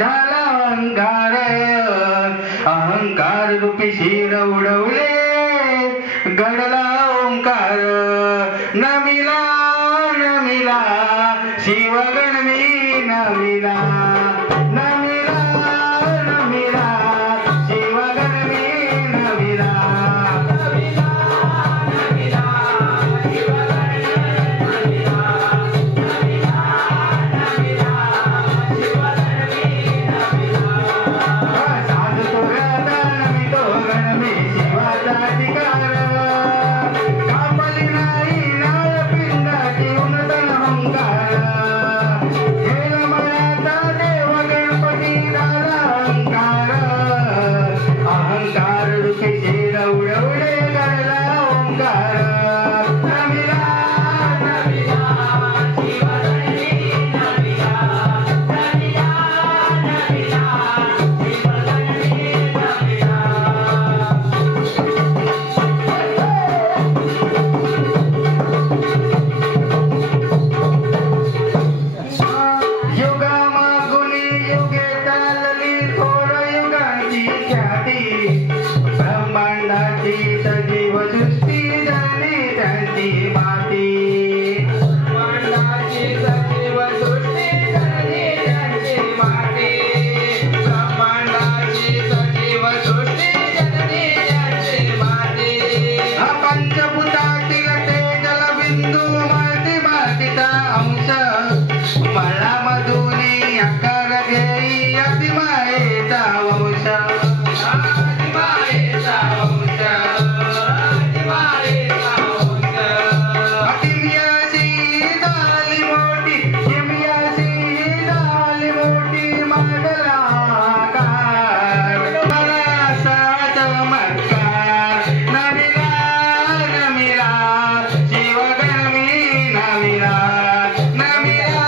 झाला अहंकार अहंकार रूपी शिर उडवले घडला ओंकार नमिला नमिला शिवगण मी नमिला नमिला नमिला शिवगण मी नमिला नमिला नमिला शिवगण मी नमिला नमिला नमिला शिवगण मी नमिला साधू तोरण मी तोरण मी शिवाचा अधिकार कापली नाही नाळ पिंडाची उन्नतन अहंकार गेल मयाचा देव गणपती झाला अहंकार अहंकार रूपी शिर उडवले घडला ओंकार नमिला नमिला शिवगण मी नमिला नमिला नमिला शिवगण मी नमिला युगामागुनी युगे चालली थोर युगाची ख्याती ब्रह्मांडाची सजीव सृष्टी झाली त्यांची माती ब्रह्मांडाची सजीव सृष्टी झाली त्यांची माती ब्रह्मांडाची सजीव सृष्टी झाली त्यांची माती पंचभूतातील ते जलबिंदू माती मातीचा अंश मला मधुनी आकार घेई आदिमायेचा वंश आदिमायेचा वंश आदिमायेचा वंश अतिमियाची झाली मोठी हिमयाची झाली मोठी मागला आकार मला असा चमत्कार नमिला नमिला शिवगण मी नमिला नमिला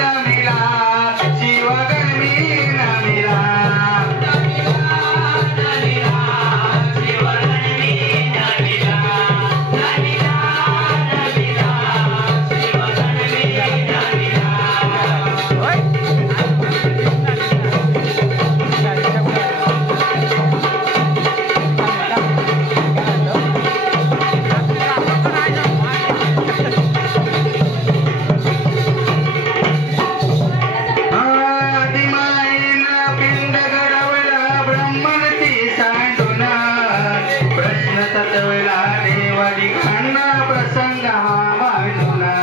नमिला शिवगण मी नमिला नमिला नमिला शिवगण मी नमिला नमिला नमिला शिवगण मी नमिला आदिमाईनं पिंड घडवला ब्रह्मणती सांडून प्रश्न तत्वला देवादी खांना प्रसंग हा मांडूला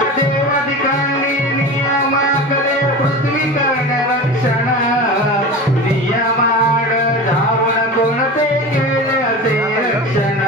देवाधिकांनी नियमाकडे पृथ्वी कर्ण रक्षण नियमाड धावून कोणते केले असे रक्षण